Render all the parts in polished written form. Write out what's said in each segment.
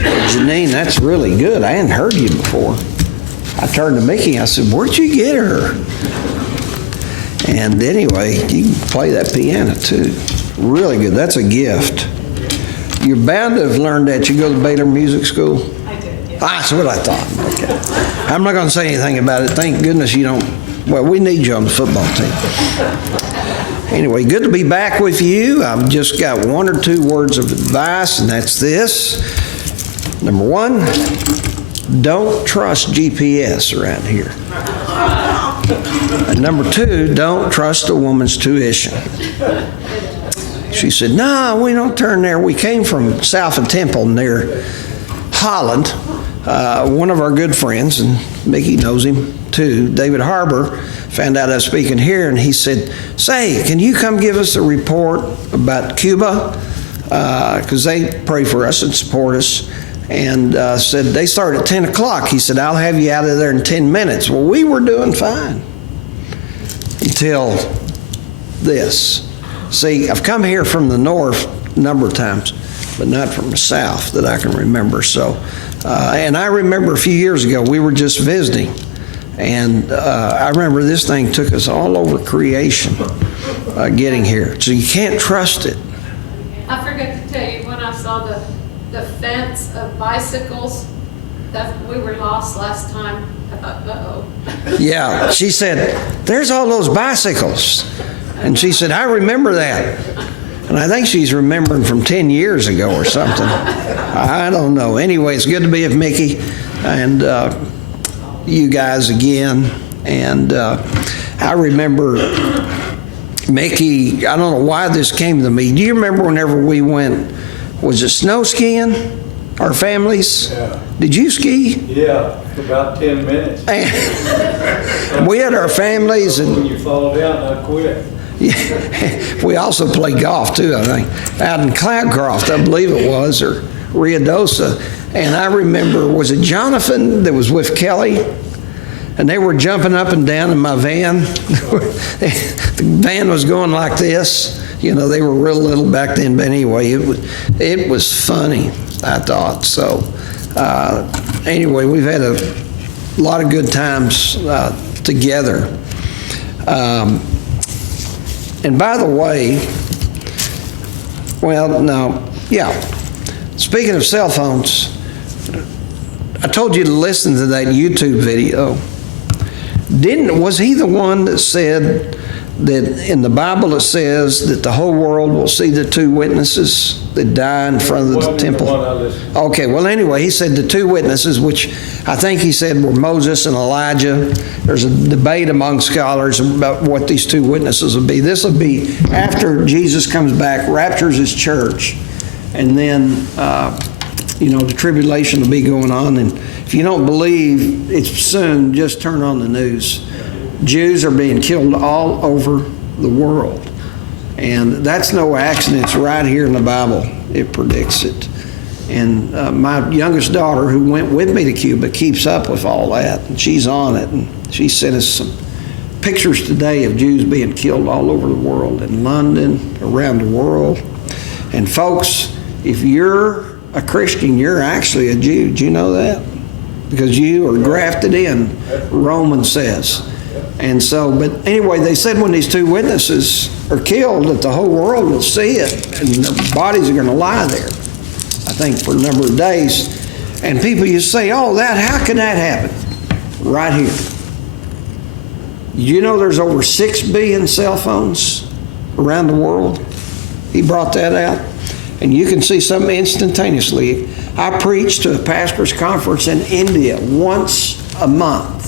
Janine, that's really good. I hadn't heard you before. I turned to Mickey, I said, where'd you get her? And anyway, you can play that piano too. Really good. That's a gift. You're bound to have learned that. You go to Baylor Music School? I did, yeah. That's what I thought. Okay. I'm not going to say anything about it. Thank goodness you don't. Well, we need you on the football team. Anyway, good to be back with you. I've just got one or two words of advice, and that's this. Number one, don't trust GPS around here. And number two, don't trust a woman's tuition. She said, no, we don't turn there. We came from south of Temple near Holland. One of our good friends, and Mickey knows him too, David Harbor, found out I was speaking here, and he said, say, can you come give us a report about Cuba? Because they pray for us and support us. And said, they start at 10 o'clock. He said, I'll have you out of there in 10 minutes. Well, we were doing fine until this. See, I've come here from the north a number of times, but not from the south that I can remember. So, and I remember a few years ago, we were just visiting. And I remember this thing took us all over creation getting here. So you can't trust it. I forgot to tell you, when I saw the fence of bicycles, that we were lost last time. I thought, uh-oh. Yeah, she said, there's all those bicycles. And she said, I remember that. And I think she's remembering from 10 years ago or something. I don't know. Anyway, it's good to be with Mickey and you guys again. And I remember Mickey, I don't know why this came to me. Do you remember whenever we went, was it snow skiing, our families? Yeah. Did you ski? Yeah, for about 10 minutes. We had our families. And when you fall down, I quit. yeah, we also played golf too, I think, out in Cloudcroft, I believe it was, or Ruidoso. And I remember, was it Jonathan that was with Kelly? And they were jumping up and down in my van. The van was going like this. You know, they were real little back then, but anyway, it was funny, I thought. So anyway, we've had a lot of good times together. And by the way, well, no, yeah. Speaking of cell phones, I told you to listen to that YouTube video. Was he the one that said that in the Bible it says that the whole world will see the two witnesses that die in front of the temple? Okay, well anyway, he said the two witnesses, which I think he said were Moses and Elijah. There's a debate among scholars about what these two witnesses will be. This will be after Jesus comes back, raptures his church, and then the tribulation will be going on. And if you don't believe it's soon, just turn on the news. Jews are being killed all over the world. And that's no accident. It's right here in the Bible. It predicts it. And my youngest daughter, who went with me to Cuba, keeps up with all that. And she's on it. And she sent us some pictures today of Jews being killed all over the world, in London, around the world. And folks, if you're a Christian, you're actually a Jew. Do you know that? Because you are grafted in, Romans says. And so, but anyway, they said when these two witnesses are killed, that the whole world will see it, and the bodies are going to lie there, I think, for a number of days. And people used to say, how can that happen? Right here. You know there's over 6 billion cell phones around the world? He brought that out. And you can see something instantaneously. I preach to a pastor's conference in India once a month.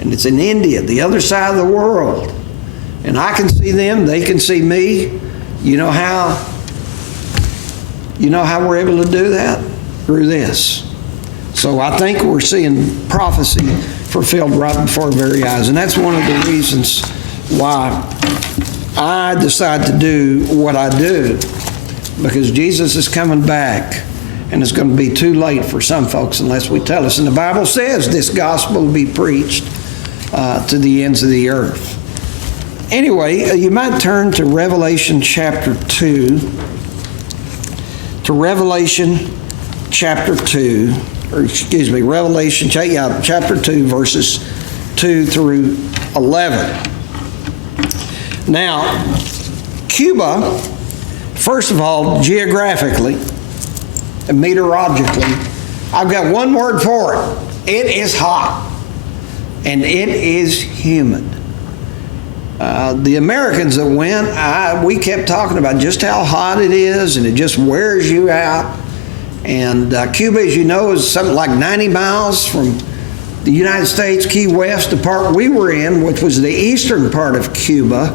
And it's in India, the other side of the world. And I can see them, they can see me. You know how we're able to do that? Through this. So I think we're seeing prophecy fulfilled right before our very eyes. And that's one of the reasons why I decide to do what I do. Because Jesus is coming back, and it's going to be too late for some folks unless we tell us. And the Bible says this gospel will be preached to the ends of the earth. Anyway, you might turn to Revelation chapter 2. To Revelation chapter 2, or excuse me, Revelation chapter 2, verses 2 through 11. Now, Cuba, first of all, geographically and meteorologically, I've got one word for it. It is hot, and it is humid. The Americans that went, we kept talking about just how hot it is, and it just wears you out. And Cuba, as you know, is something like 90 miles from the United States, Key West. The part we were in, which was the eastern part of Cuba,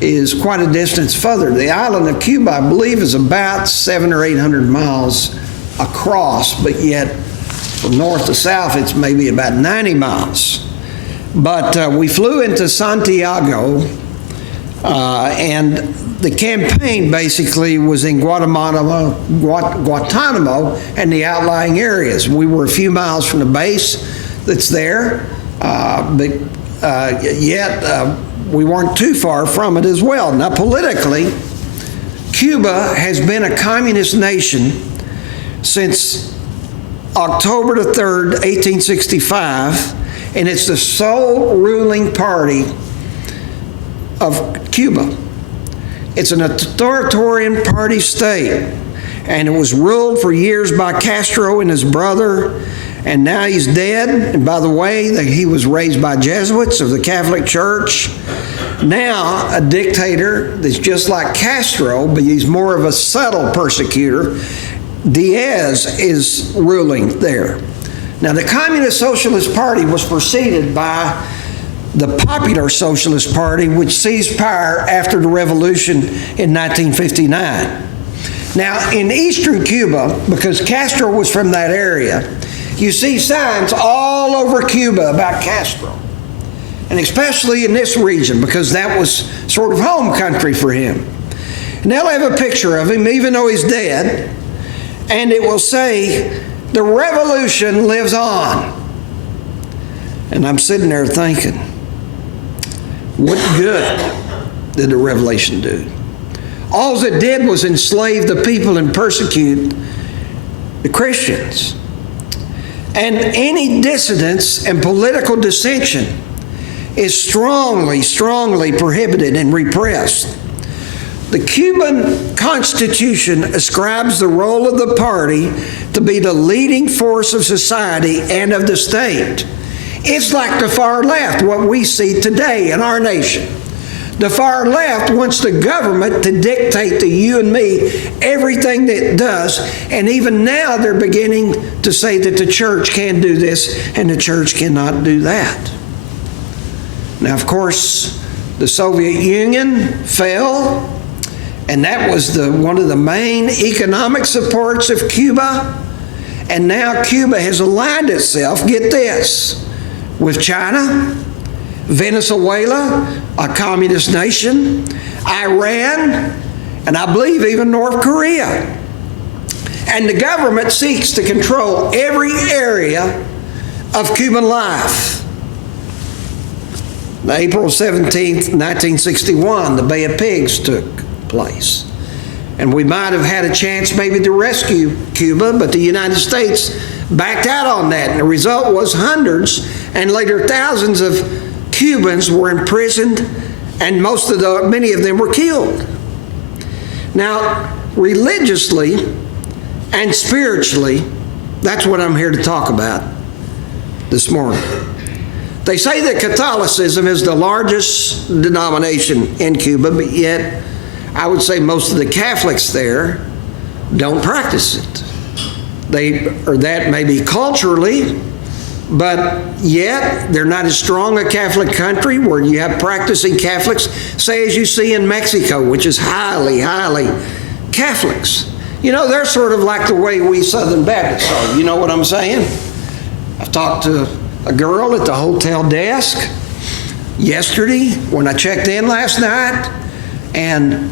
is quite a distance further. The island of Cuba, I believe, is about 700 or 800 miles across, but yet from north to south, it's maybe about 90 miles. But we flew into Santiago, and the campaign basically was in Guantanamo and the outlying areas. We were a few miles from the base that's there, but yet we weren't too far from it as well. Now, politically, Cuba has been a communist nation since October the 3rd, 1865, and it's the sole ruling party of Cuba. It's an authoritarian party state, and it was ruled for years by Castro and his brother, and now he's dead. And by the way, he was raised by Jesuits of the Catholic Church. Now, a dictator that's just like Castro, but he's more of a subtle persecutor. Diaz is ruling there. Now, the Communist Socialist Party was preceded by the Popular Socialist Party, which seized power after the revolution in 1959. Now, in eastern Cuba, because Castro was from that area, you see signs all over Cuba about Castro, and especially in this region, because that was sort of home country for him. And they'll have a picture of him, even though he's dead, and it will say, "The revolution lives on." And I'm sitting there thinking, what good did the revolution do? All it did was enslave the people and persecute the Christians. And any dissidence and political dissension is strongly, strongly prohibited and repressed. The Cuban Constitution ascribes the role of the party to be the leading force of society and of the state. It's like the far left, what we see today in our nation. The far left wants the government to dictate to you and me everything that it does, and even now they're beginning to say that the church can do this and the church cannot do that. Now, of course, the Soviet Union fell, and that was one of the main economic supports of Cuba. And now Cuba has aligned itself, get this, with China, Venezuela, a communist nation, Iran, and I believe even North Korea. And the government seeks to control every area of Cuban life. April 17th, 1961, the Bay of Pigs took place. And we might have had a chance maybe to rescue Cuba, but the United States backed out on that. And the result was hundreds and later thousands of Cubans were imprisoned, and many of them were killed. Now, religiously and spiritually, that's what I'm here to talk about this morning. They say that Catholicism is the largest denomination in Cuba, but yet I would say most of the Catholics there don't practice it. That may be culturally, but yet they're not as strong a Catholic country where you have practicing Catholics, say as you see in Mexico, which is highly, highly Catholics. You know, they're sort of like the way we Southern Baptists are. You know what I'm saying? I talked to a girl at the hotel desk yesterday when I checked in last night, and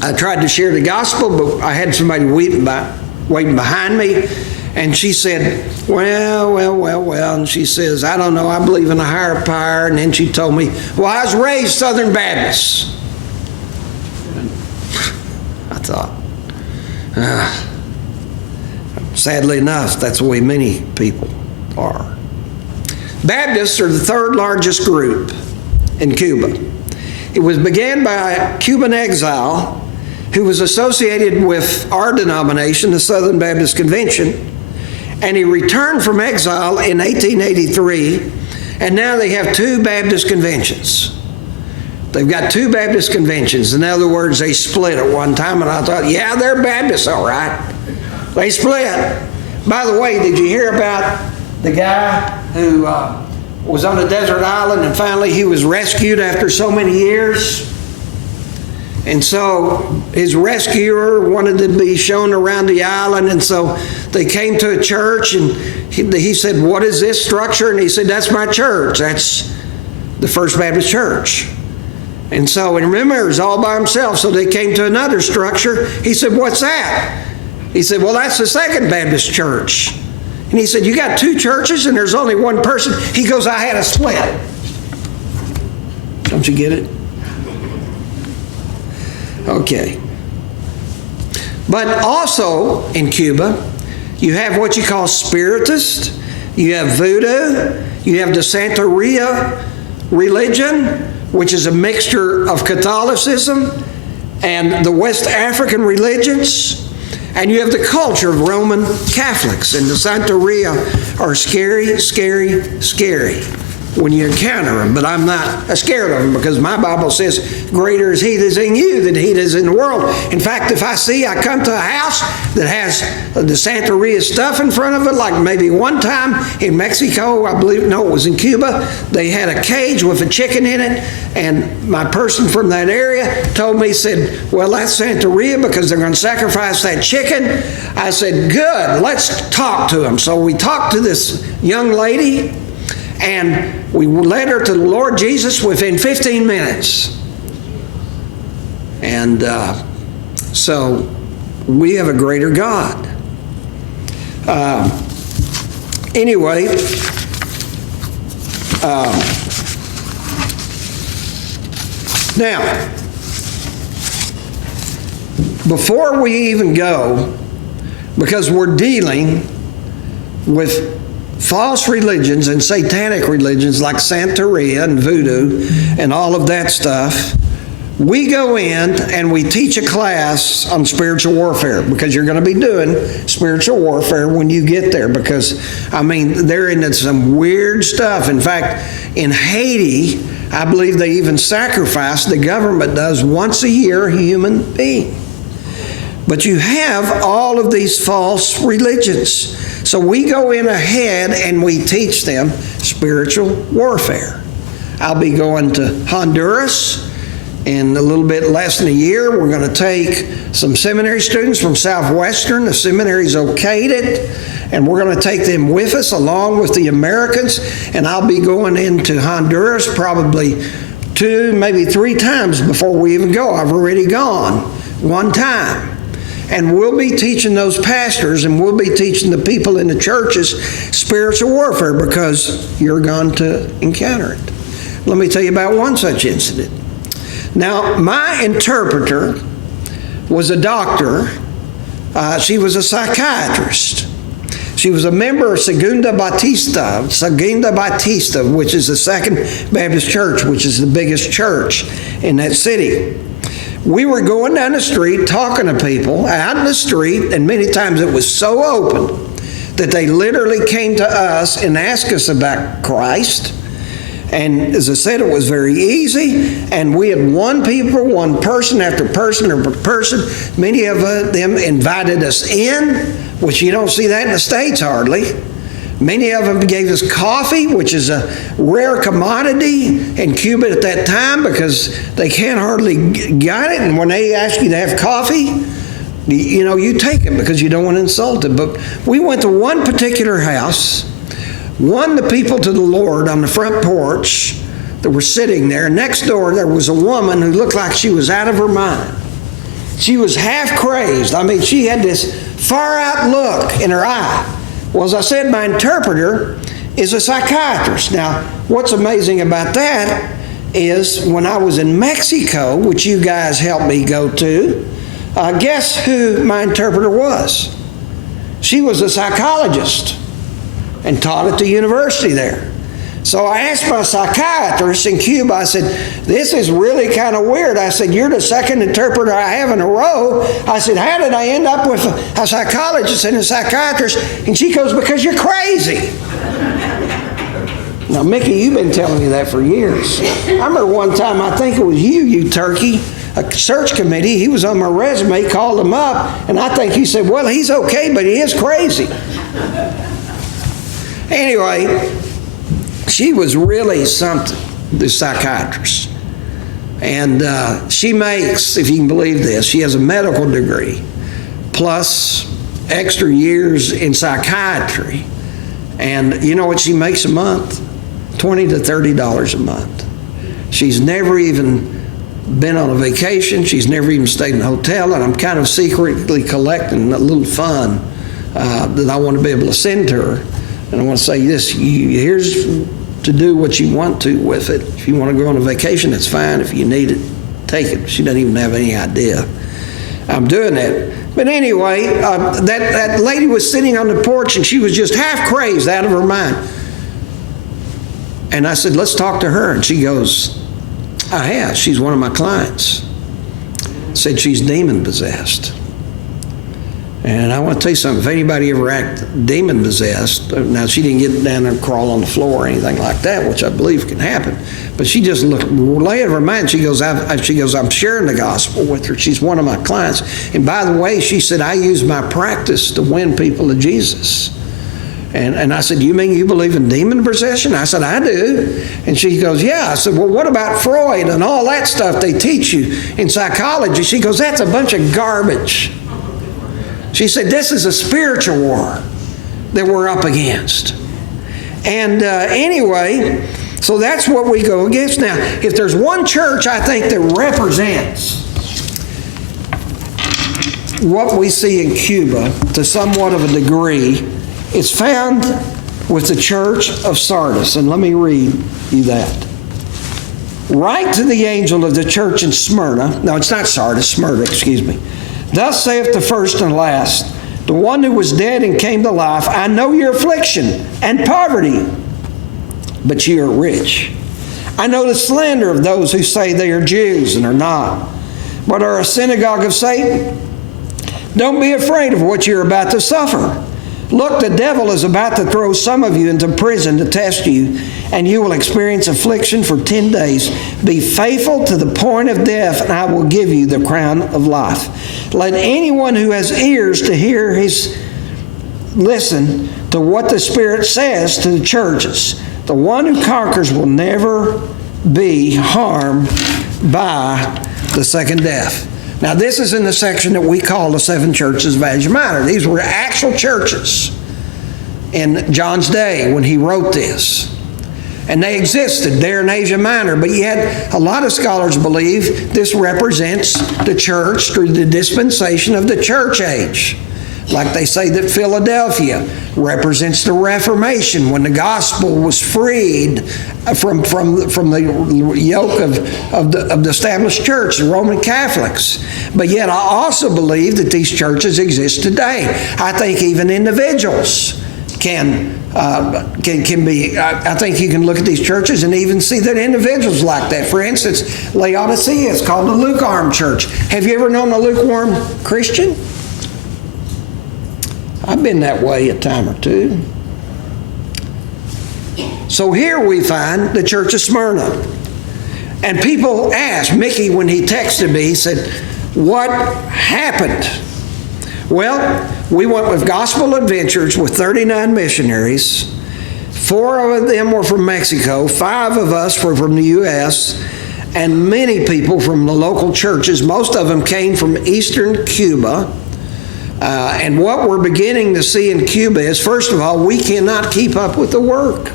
I tried to share the gospel, but I had somebody waiting behind me, and she said, well, and she says, I don't know, I believe in a higher power, and then she told me, well, I was raised Southern Baptist. I thought, Sadly enough, that's the way many people are. Baptists are the third largest group in Cuba. It was began by a Cuban exile who was associated with our denomination, the Southern Baptist Convention, and he returned from exile in 1883, and now they have two Baptist conventions. They've got two Baptist conventions. In other words, they split at one time, and I thought, yeah, they're Baptists, all right. They split. By the way, did you hear about the guy who was on a desert island and finally he was rescued after so many years? And so his rescuer wanted to be shown around the island, and so they came to a church, and he said, what is this structure? And he said, that's my church. That's the First Baptist Church. And so, and remember, he was all by himself, so they came to another structure. He said, what's that? He said, well, that's the Second Baptist Church. And he said, you got two churches and there's only one person? He goes, I had a split. Don't you get it? Okay. But also in Cuba, you have what you call Spiritist, you have Voodoo, you have the Santeria religion, which is a mixture of Catholicism and the West African religions. And you have the culture of Roman Catholics, and the Santeria are scary, scary, scary when you encounter them. But I'm not scared of them, because my Bible says, greater is he that is in you than he that is in the world. In fact, if I come to a house that has the Santeria stuff in front of it, like maybe one time in Mexico, I believe, no, it was in Cuba, they had a cage with a chicken in it, and my person from that area told me, said, well, that's Santeria because they're going to sacrifice that chicken. I said, good, let's talk to them. So we talked to this young lady, and we led her to the Lord Jesus within 15 minutes. And so we have a greater God. Anyway, now, before we even go, because we're dealing with false religions and satanic religions like Santeria and Voodoo and all of that stuff, we go in and we teach a class on spiritual warfare, because you're going to be doing spiritual warfare when you get there, because, I mean, they're into some weird stuff. In fact, in Haiti, I believe they even sacrifice, the government does, once a year, a human being. But you have all of these false religions. So we go in ahead and we teach them spiritual warfare. I'll be going to Honduras in a little bit less than a year. We're going to take some seminary students from Southwestern. The seminary's okayed it. And we're going to take them with us along with the Americans. And I'll be going into Honduras probably 2, maybe 3 times before we even go. I've already gone one time. And we'll be teaching those pastors, and we'll be teaching the people in the churches spiritual warfare, because you're going to encounter it. Let me tell you about one such incident. Now, my interpreter was a doctor. She was a psychiatrist. She was a member of Segunda Bautista, which is the Second Baptist Church, which is the biggest church in that city. We were going down the street talking to people out in the street, and many times it was so open that they literally came to us and asked us about Christ. And as I said, it was very easy, and we had one person after person after person. Many of them invited us in, which you don't see that in the States hardly. Many of them gave us coffee, which is a rare commodity in Cuba at that time, because they can't hardly get it. And when they ask you to have coffee, you know, you take it because you don't want to insult it. But we went to one particular house, won the people to the Lord on the front porch that were sitting there. Next door, there was a woman who looked like she was out of her mind. She was half crazed. I mean, she had this far-out look in her eye. Well, as I said, my interpreter is a psychiatrist. Now, what's amazing about that is when I was in Mexico, which you guys helped me go to, guess who my interpreter was? She was a psychologist and taught at the university there. So I asked my psychiatrist in Cuba, I said, this is really kind of weird. I said, you're the second interpreter I have in a row. I said, how did I end up with a psychologist and a psychiatrist? And she goes, because you're crazy. Now, Mickey, you've been telling me that for years. I remember one time, I think it was you turkey, a search committee, he was on my resume, called him up, and I think he said, well, he's okay, but he is crazy. Anyway, she was really something, the psychiatrist. And she makes, if you can believe this, she has a medical degree, plus extra years in psychiatry. And you know what she makes a month? $20 to $30 a month. She's never even been on a vacation. She's never even stayed in a hotel. And I'm kind of secretly collecting a little fund that I want to be able to send to her. And I want to say this, here's to do what you want to with it. If you want to go on a vacation, that's fine. If you need it, take it. She doesn't even have any idea I'm doing that. But anyway, that lady was sitting on the porch and she was just half crazed out of her mind. And I said, let's talk to her. And she goes, I have. She's one of my clients. Said she's demon possessed. And I want to tell you something. If anybody ever act demon possessed, now she didn't get down there and crawl on the floor or anything like that, which I believe can happen. But she just lay out of her mind. She goes, I'm sharing the gospel with her. She's one of my clients. And by the way, she said, I use my practice to win people to Jesus. And I said, you mean you believe in demon possession? I said, I do. And she goes, yeah. I said, well, what about Freud and all that stuff they teach you in psychology? She goes, that's a bunch of garbage. She said, this is a spiritual war that we're up against. And anyway, so that's what we go against. Now, if there's one church I think that represents what we see in Cuba to somewhat of a degree, it's found with the church of Sardis. And let me read you that. Write to the angel of the church in Smyrna. No, it's not Sardis, Smyrna, excuse me. Thus saith the first and last, the one who was dead and came to life, I know your affliction and poverty, but ye are rich. I know the slander of those who say they are Jews and are not, but are a synagogue of Satan. Don't be afraid of what you're about to suffer. Look, the devil is about to throw some of you into prison to test you, and you will experience affliction for 10 days. Be faithful to the point of death, and I will give you the crown of life. Let anyone who has ears to hear listen to what the Spirit says to the churches. The one who conquers will never be harmed by the second death. Now, this is in the section that we call the seven churches of Asia Minor. These were actual churches in John's day when he wrote this. And they existed there in Asia Minor, but yet a lot of scholars believe this represents the church through the dispensation of the church age. Like they say that Philadelphia represents the Reformation when the gospel was freed from the yoke of the established church, the Roman Catholics. But yet I also believe that these churches exist today. I think even individuals can be, I think you can look at these churches and even see that individuals like that. For instance, Laodicea is called a lukewarm church. Have you ever known a lukewarm Christian? I've been that way a time or two. So here we find the church of Smyrna. And people asked, Mickey, when he texted me, he said, what happened? Well, we went with Gospel Adventures with 39 missionaries. 4 of them were from Mexico. 5 of us were from the U.S., and many people from the local churches. Most of them came from eastern Cuba. And what we're beginning to see in Cuba is, first of all, we cannot keep up with the work.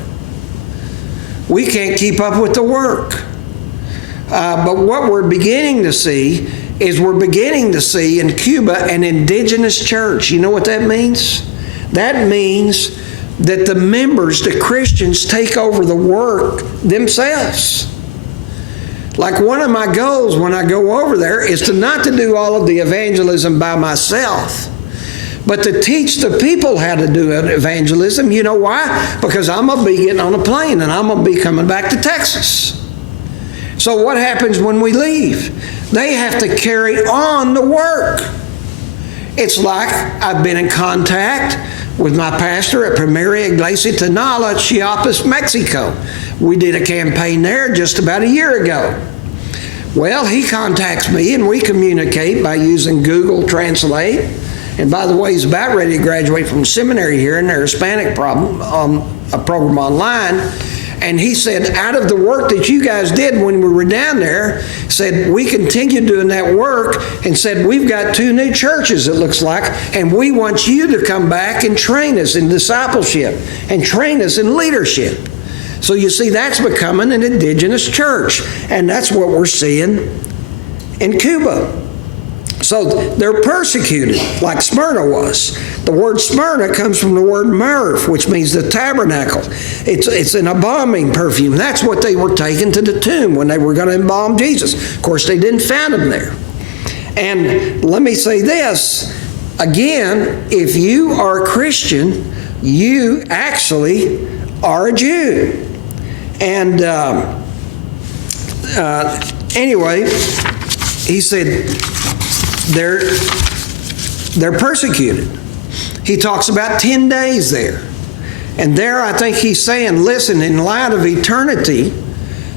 We can't keep up with the work. But what we're beginning to see is we're beginning to see in Cuba an indigenous church. You know what that means? That means that the members, the Christians, take over the work themselves. Like one of my goals when I go over there is not to do all of the evangelism by myself, but to teach the people how to do evangelism. You know why? Because I'm going to be getting on a plane and I'm going to be coming back to Texas. So what happens when we leave? They have to carry on the work. It's like I've been in contact with my pastor at Primera Iglesia Tenala, Chiapas, Mexico. We did a campaign there just about a year ago. Well, he contacts me and we communicate by using Google Translate. And by the way, he's about ready to graduate from seminary here in their Hispanic program online. And he said, out of the work that you guys did when we were down there, said, we continued doing that work and said, we've got 2 new churches, it looks like, and we want you to come back and train us in discipleship and train us in leadership. So you see, that's becoming an indigenous church, and that's what we're seeing in Cuba. So they're persecuted, like Smyrna was. The word Smyrna comes from the word myrrh, which means the tabernacle. It's an embalming perfume. That's what they were taking to the tomb when they were going to embalm Jesus. Of course, they didn't find him there. And let me say this, again, if you are a Christian, you actually are a Jew. And anyway, he said, they're persecuted. He talks about 10 days there. And there I think he's saying, listen, in light of eternity,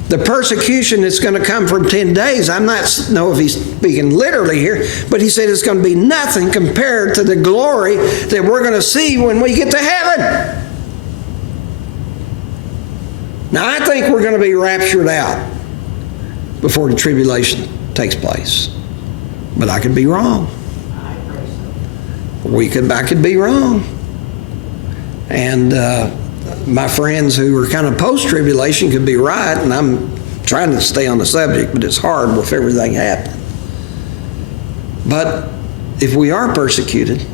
the persecution that's going to come from 10 days, I'm not know if he's speaking literally here, but he said it's going to be nothing compared to the glory that we're going to see when we get to heaven. Now I think we're going to be raptured out before the tribulation takes place. But I could be wrong. I could be wrong. And my friends who are kind of post-tribulation could be right, and I'm trying to stay on the subject, but it's hard with everything happening. But if we are persecuted,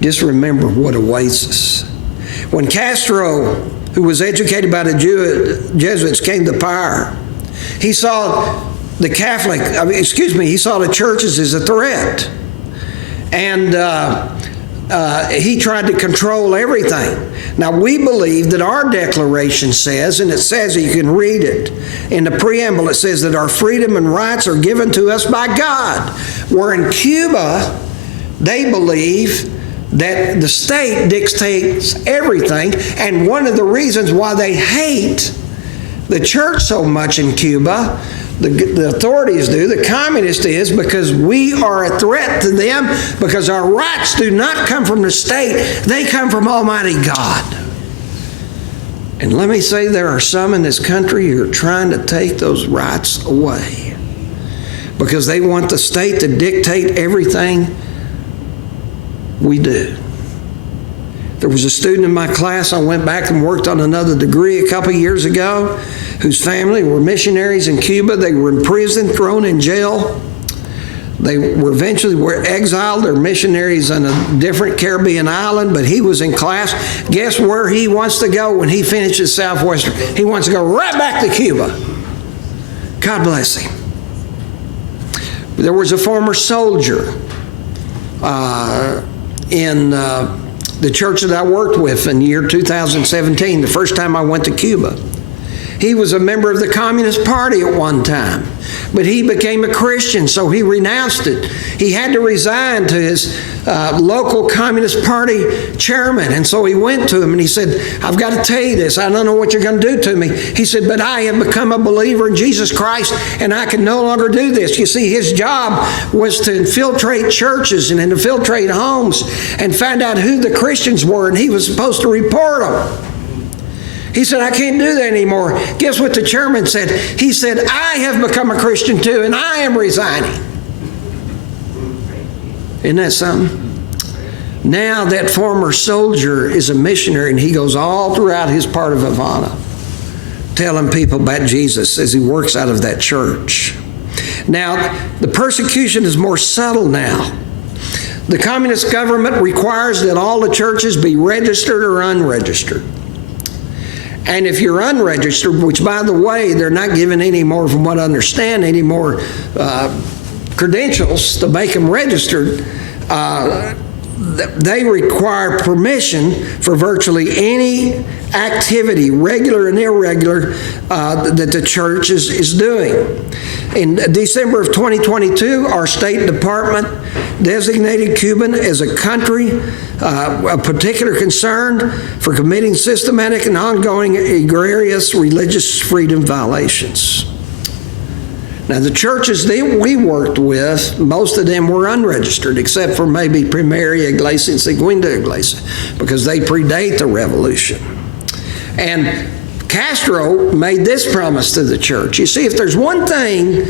just remember what awaits us. When Castro, who was educated by the Jesuits, came to power, he saw he saw the churches as a threat. And he tried to control everything. Now, we believe that our declaration says, and it says, you can read it, in the preamble it says that our freedom and rights are given to us by God. Where in Cuba, they believe that the state dictates everything, and one of the reasons why they hate the church so much in Cuba, the authorities do, the communists is, because we are a threat to them, because our rights do not come from the state, they come from Almighty God. And let me say, there are some in this country who are trying to take those rights away because they want the state to dictate everything we do. There was a student in my class, I went back and worked on another degree a couple years ago, whose family were missionaries in Cuba. They were imprisoned, thrown in jail. They were eventually exiled. They're missionaries on a different Caribbean island, but he was in class. Guess where he wants to go when he finishes Southwestern? He wants to go right back to Cuba. God bless him. There was a former soldier in the church that I worked with in the year 2017, the first time I went to Cuba. He was a member of the Communist Party at one time, but he became a Christian, so he renounced it. He had to resign to his local Communist Party chairman, and so he went to him and he said, I've got to tell you this, I don't know what you're going to do to me. He said, but I have become a believer in Jesus Christ, and I can no longer do this. You see, his job was to infiltrate churches and infiltrate homes and find out who the Christians were, and he was supposed to report them. He said, I can't do that anymore. Guess what the chairman said? He said, I have become a Christian too, and I am resigning. Isn't that something? Now that former soldier is a missionary, and he goes all throughout his part of Havana telling people about Jesus as he works out of that church. Now, the persecution is more subtle now. The communist government requires that all the churches be registered or unregistered. And if you're unregistered, which by the way, they're not giving any more, from what I understand, any more credentials to make them registered, they require permission for virtually any activity, regular and irregular, that the church is doing. In December of 2022, our State Department designated Cuba as a country of particular concern for committing systematic and ongoing egregious religious freedom violations. Now, the churches that we worked with, most of them were unregistered, except for maybe Primaria Iglesia and Segunda Iglesia, because they predate the revolution. And Castro made this promise to the church. You see, if there's one thing